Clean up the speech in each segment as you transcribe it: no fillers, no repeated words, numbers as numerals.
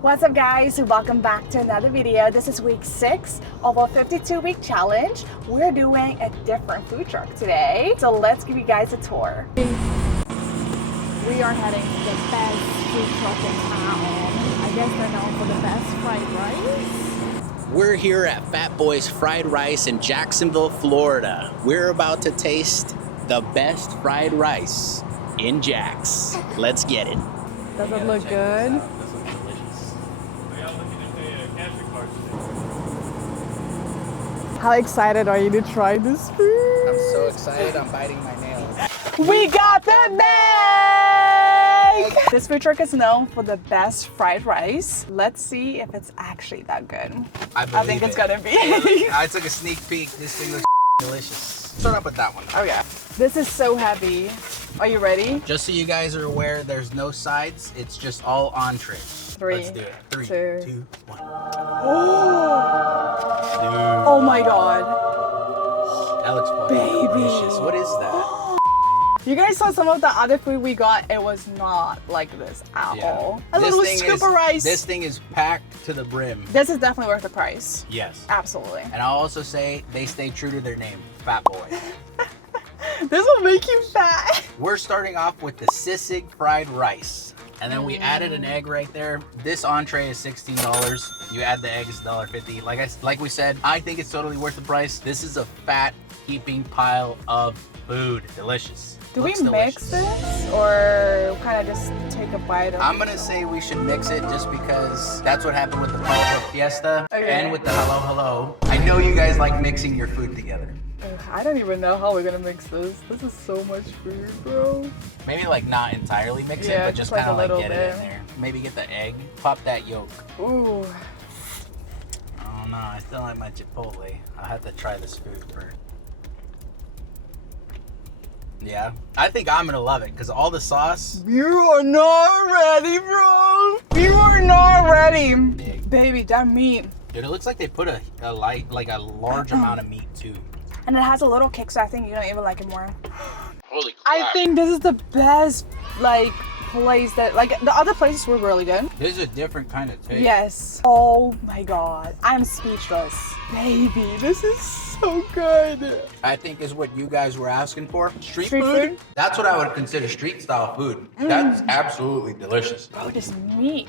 What's up guys, welcome back to another video. This is week 6 of our 52-week challenge. We're doing a different food truck today, so let's give you guys a tour. We are heading to the best food truck in town. I guess they're known for the best fried rice. We're here at Fat Boy's Fried Rice in Jacksonville, Florida. We're about to taste the best fried rice in Jax. Let's get it. Does it look good? How excited are you to try this food? I'm so excited, I'm biting my nails. We got the bag! This food truck is known for the best fried rice. Let's see if it's actually that good. I think it's gonna be. I took a sneak peek. This thing looks delicious. Start up with that one. Okay. This is so heavy. Are you ready? Just so you guys are aware, there's no sides. It's just all entrees. 3, Let's do it. 3, 2, 2, 1. Oh! Oh my god. That looks fucking delicious. What is that? You guys saw some of the other food we got. It was not like this at all. A little scoop of rice. This thing is packed to the brim. This is definitely worth the price. Yes. Absolutely. And I'll also say they stay true to their name, Fat Boy. This will make you fat. We're starting off with the Sisig fried rice. And then we added an egg right there. This entree is $16. You add the egg, it's $1.50. Like we said, I think it's totally worth the price. This is a fat heaping pile of food. Delicious. Do we mix this or kind of just take a bite of it? I'm gonna say we should mix it just because that's what happened with the Polo Fiesta and with the Hello Hello. I know you guys like mixing your food together. I don't even know how we're gonna mix this. This is so much food, bro. Maybe like not entirely mix it, but just kind of like get it in there. Maybe get the egg, pop that yolk. Ooh. Oh no, I still like my Chipotle. I'll have to try this food first. Yeah, I think I'm gonna love it because all the sauce. You are not ready, bro. You are not ready. Big. Baby, that meat. Dude, it looks like they put a large amount of meat too. And it has a little kick, so I think you're gonna even like it more. Holy crap. I think this is the best, place that, the other places were really good. This is a different kind of taste. Yes. Oh my god. I'm speechless. Baby, this is so good. I think is what you guys were asking for. Street food? That's what I would consider street style food. That's absolutely delicious. Bro, this meat.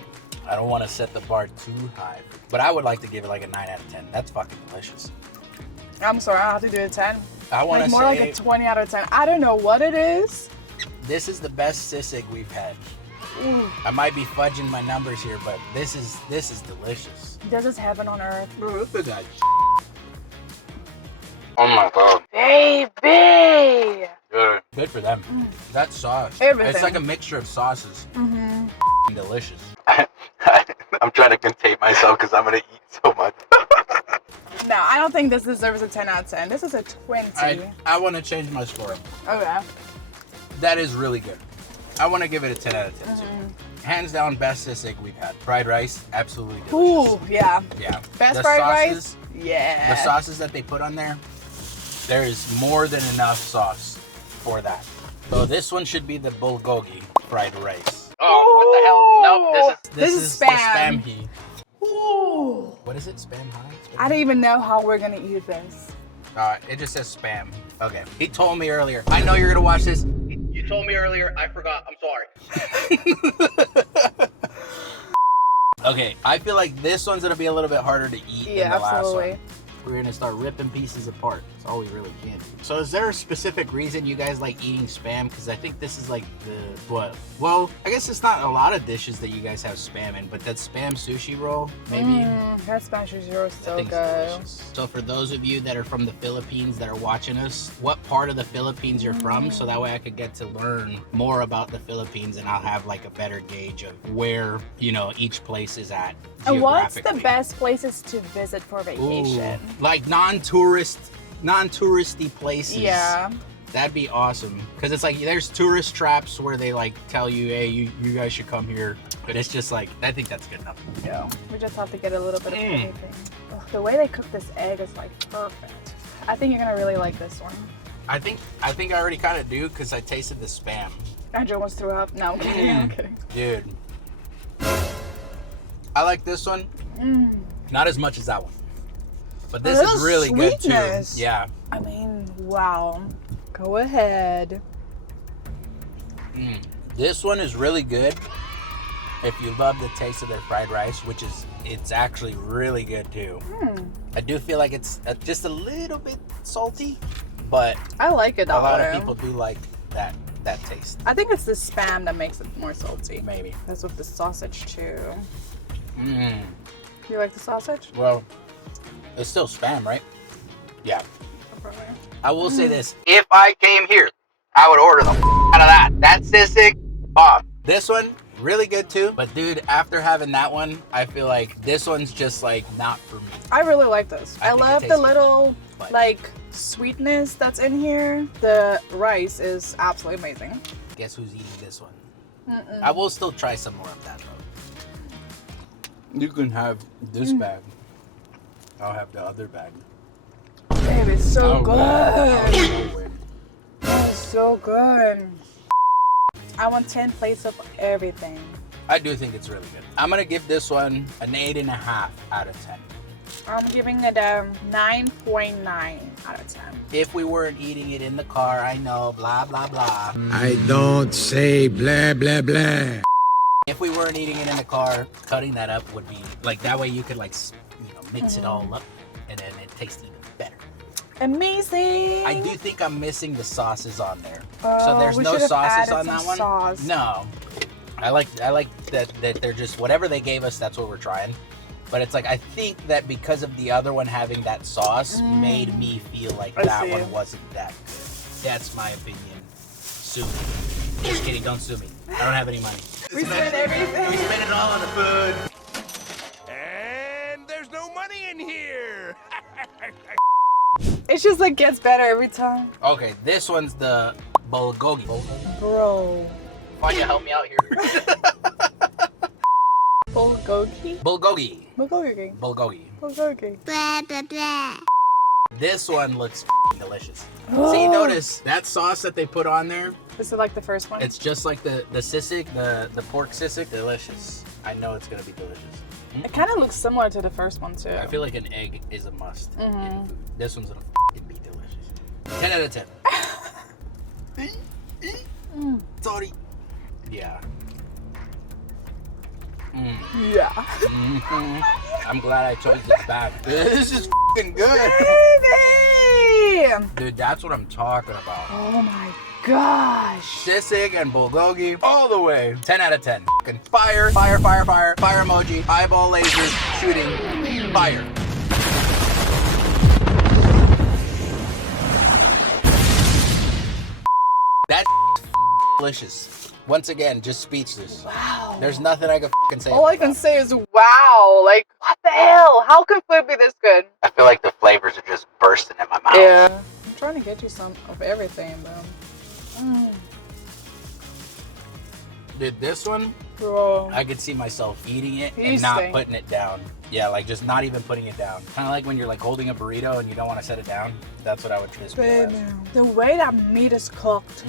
I don't want to set the bar too high, but I would like to give it like a 9 out of 10. That's fucking delicious. I'm sorry, I have to do a 10. I want to say more like a 20 out of 10. I don't know what it is. This is the best Sisig we've had. Ooh. I might be fudging my numbers here, but this is delicious. This is heaven on earth. Bro, look at that. Oh my god. Baby! Good for them. That sauce. Everything. It's like a mixture of sauces. Mm-hmm. Delicious. I'm trying to contain myself because I'm gonna eat so much. No, I don't think this deserves a 10 out of 10. This is a 20. I want to change my score. Okay. That is really good. I want to give it a 10 out of 10 too. Hands down, best Sisig we've had. Fried rice, absolutely delicious. Ooh, yeah. Yeah. Best The fried sauces, rice? Yeah. The sauces that they put on there, there is more than enough sauce for that. So this one should be the bulgogi fried rice. Oh, what the hell? No, This is spam. the spam. Ooh. What is it? Spam high? I don't even know how we're gonna eat this. It just says spam. Okay. He told me earlier. I know you're gonna watch this. You told me earlier. I forgot. I'm sorry. Okay. I feel like this one's gonna be a little bit harder to eat than the last one. We're gonna start ripping pieces apart. That's all we really can do. So is there a specific reason you guys like eating spam? Because I think this is like what? Well, I guess it's not a lot of dishes that you guys have spam in, but that spam sushi roll, maybe. That spam sushi roll is so Thing's good. delicious. So for those of you that are from the Philippines that are watching us, what part of the Philippines you're from, so that way I could get to learn more about the Philippines and I'll have like a better gauge of where, each place is at. And what's the geographically. best places to visit for vacation? Ooh, like non-touristy places. Yeah. That'd be awesome. Because it's like there's tourist traps where they like tell you, hey, you guys should come here. But it's just like, I think that's good enough. Yeah. We just have to get a little bit of everything. Ugh, the way they cook this egg is like perfect. I think you're gonna really like this one. I think I already kind of do because I tasted the spam. Andrew almost threw up. No, I'm kidding. I'm kidding. Dude. I like this one. Not as much as that one. But this is really sweetness. good too. Yeah. I mean, wow. Go ahead. This one is really good if you love the taste of their fried rice, which is, it's actually really good too. I do feel like it's just a little bit salty, but I like it. A lot of people do like that taste. I think it's the Spam that makes it more salty. Maybe. That's with the sausage too. You like the sausage? Well, it's still Spam, right? Yeah. I will say this. If I came here, I would order the out of that. That's Sisig off. This one, really good too. But dude, after having that one, I feel like this one's just like not for me. I really like this. I love the little like sweetness that's in here. The rice is absolutely amazing. Guess who's eating this one? I will still try some more of that though. You can have this bag. I'll have the other bag. Babe, it's so good. It's so good. I want 10 plates of everything. I do think it's really good. I'm gonna give this one an 8.5 out of 10. I'm giving it a 9.9 out of 10. If we weren't eating it in the car, I know, blah, blah, blah. I don't say blah, blah, blah. If we weren't eating it in the car, cutting that up would be, like, that way you could, like, mix it all up, and then it tastes even better. Amazing! I do think I'm missing the sauces on there. Oh, so there's no sauces on that one? Sauce. No. I like that they're just, whatever they gave us, that's what we're trying. But it's like, I think that because of the other one having that sauce made me feel like that one wasn't that good. That's my opinion. Sue me. Just kidding, don't sue me. I don't have any money. We spent everything. We spent it all on the food. And there's no money in here. It's just like gets better every time. Okay, this one's the bulgogi. Bro. Why you help me out here? Bulgogi? Bulgogi. Bulgogi. Bulgogi. Bulgogi. Blah, blah, blah. This one looks delicious. See, notice that sauce that they put on there? Is it like the first one? It's just like the sisig, the pork sisig. Delicious. I know it's gonna be delicious. It kind of looks similar to the first one too. I feel like an egg is a must in food. This one's gonna be delicious. 10 out of 10. Sorry. Yeah. Yeah. I'm glad I chose this bag. This is f***ing good. Baby! Dude, that's what I'm talking about. Oh my gosh. Sisig and bulgogi all the way. 10 out of 10. F***ing fire, fire, fire, fire, fire emoji, eyeball lasers, shooting, fire. That's delicious. Once again, just speechless. Wow. There's nothing I can f***ing say. All I can say is wow. Like, what the hell? How can food be this good? I feel like the flavors are just bursting in my mouth. Yeah. I'm trying to get you some of everything, though. Dude, this one, Bro. I could see myself eating it and not putting it down. Yeah, like just not even putting it down. Kind of like when you're like holding a burrito and you don't want to set it down. That's what I would just Baby, the way that meat is cooked,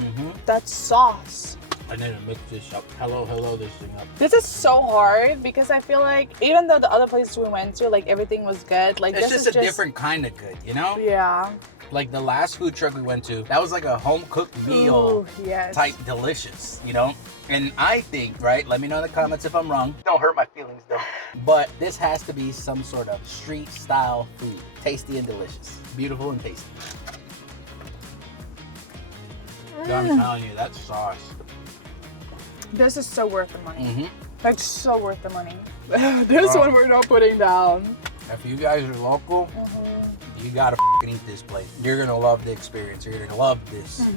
that sauce. I need to mix this up. Hello, this thing up. This is so hard because I feel like even though the other places we went to, like everything was good, like it's this just is a different kind of good, you know? Yeah. Like the last food truck we went to, that was like a home cooked meal type delicious, you know? And I think, right, let me know in the comments if I'm wrong. Don't hurt my feelings though. But this has to be some sort of street style food. Tasty and delicious. Beautiful and tasty. I'm telling you, that sauce. This is so worth the money. Like so worth the money. This one we're not putting down. If you guys are local, you gotta eat this place. You're gonna love the experience. You're gonna love this.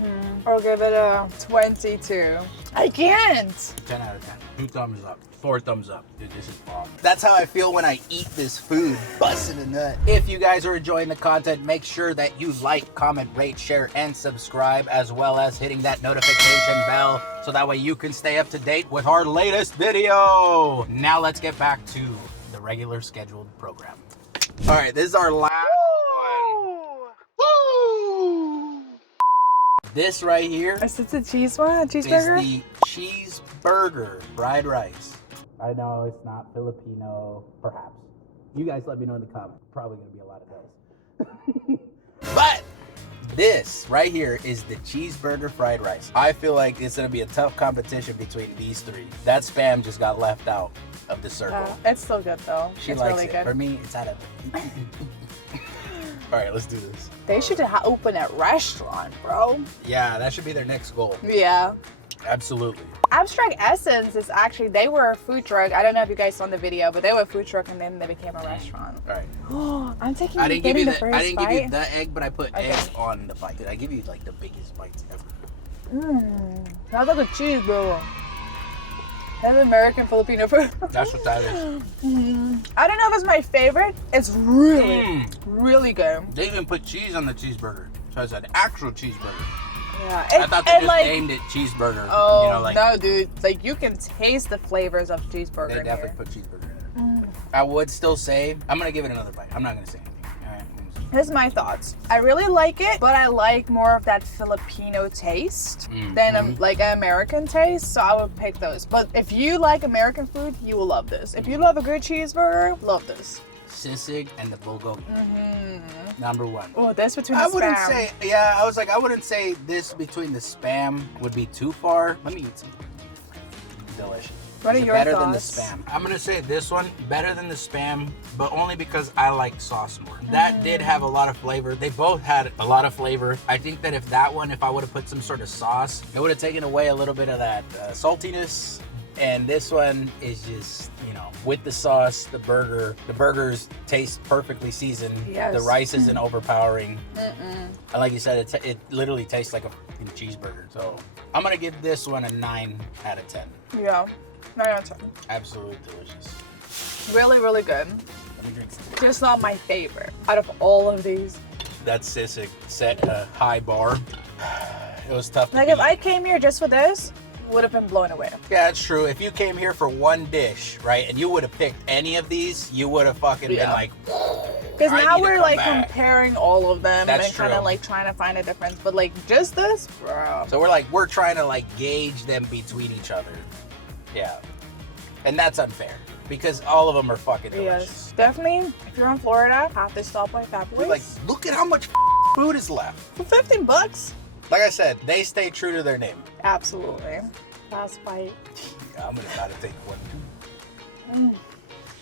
I'll give it a 22. I can't. 10 out of 10. 2 thumbs up. 4 thumbs up. Dude, this is bomb. That's how I feel when I eat this food. Busting a nut. If you guys are enjoying the content, make sure that you like, comment, rate, share, and subscribe, as well as hitting that notification bell so that way you can stay up to date with our latest video. Now let's get back to the regular scheduled program. All right, this is our last one. Woo! This right here Is it the cheese one? A cheeseburger? is the cheeseburger fried rice. I know it's not Filipino, perhaps. You guys let me know in the comments. Probably gonna be a lot of those. But this right here is the cheeseburger fried rice. I feel like it's gonna be a tough competition between these three. That Spam just got left out of the circle. It's still good though. She it's likes really it. good. For me, it's out of. All right, let's do this. They should open a restaurant, bro. Yeah, that should be their next goal. Yeah. Absolutely. Abstract Essence is actually, they were a food truck. I don't know if you guys saw the video, but they were a food truck and then they became a restaurant. All right. Oh, I'm taking I didn't give you the the. first I didn't bite. give you the egg, but I put eggs on the bite. I give you like the biggest bites ever. That's like a cheeseburger. That's American Filipino food. That's what that is. I don't know if it's my favorite. It's really, really good. They even put cheese on the cheeseburger, so it's an actual cheeseburger. Yeah. I thought they just named it cheeseburger. Oh, you know, like, no, dude. Like, you can taste the flavors of cheeseburger they in definitely here. put cheeseburger in it. I would still say, I'm going to give it another bite. I'm not going to say anything. All right. Here's my thoughts. I really like it, but I like more of that Filipino taste than like an American taste, so I would pick those. But if you like American food, you will love this. If you love a good cheeseburger, love this. Sisig and the bulgogi. Number one. Oh, this between the I wouldn't Spam. say, yeah, I was like, I wouldn't say this between the Spam would be too far. Let me eat some. Delicious. What are Is it your better thoughts? than the Spam? I'm gonna say this one better than the Spam, but only because I like sauce more. That did have a lot of flavor. They both had a lot of flavor. I think that if I would have put some sort of sauce, it would have taken away a little bit of that saltiness. And this one is just, you know, with the sauce, the burgers taste perfectly seasoned. Yes. The rice isn't overpowering. And like you said, it literally tastes like a fucking cheeseburger. So I'm gonna give this one a 9 out of 10. Yeah. 9 out of 10. Absolutely delicious. Really, really good. Let me drink some. Just not my favorite out of all of these. That Sisig set a high bar. It was tough to Like, if beat. I came here just for this, would have been blown away. Yeah, that's true. If you came here for one dish, right, and you would have picked any of these, you would have fucking been like, Because I now need to we're come like back. comparing all of them That's and kind of true. like trying to find a difference. But like just this, bro. So we're trying to like gauge them between each other. Yeah. And that's unfair because all of them are fucking delicious. Yes, definitely. If you're in Florida, have to stop by Fat Boys. We're like, look at how much food is left. for $15. Like I said, they stay true to their name. Absolutely. Last bite. Yeah, I'm gonna try to take one too.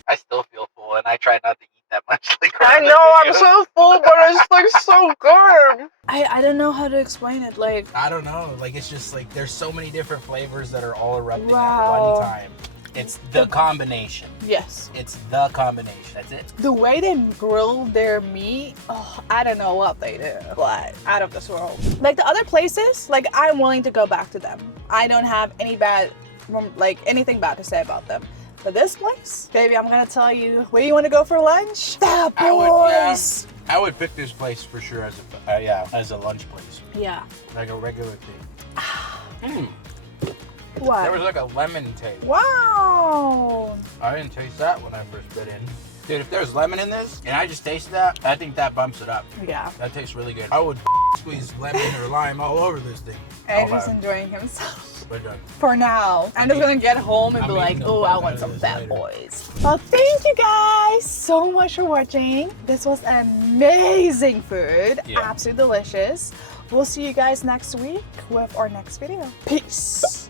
I still feel full, and I try not to eat that much. Like I around the know, I'm video. so full, but it's like so good. I don't know how to explain it. Like, I don't know. Like it's just like there's so many different flavors that are all erupting at Wow. one time. It's the combination. yes. It's the combination. That's it. The way they grill their meat, oh, I don't know what they do, but out of this world. Like the other places, like I'm willing to go back to them. I don't have any anything bad to say about them. But this place, baby, I'm gonna tell you, where you want to go for lunch? Fat Boys. I would pick this place for sure as a lunch place, Yeah. like a regular thing. What? There was like a lemon taste. Wow. I didn't taste that when I first bit in. Dude, if there's lemon in this and I just taste that, I think that bumps it up. Yeah. That tastes really good. I would squeeze lemon or lime all over this thing. Andrew's enjoying himself. We're done. For now. I'm just gonna get home and I'm be like, eating oh, the I fuck want out some of this Fat later. Boys. Well, thank you guys so much for watching. This was amazing food. Yeah. Absolutely delicious. We'll see you guys next week with our next video. Peace.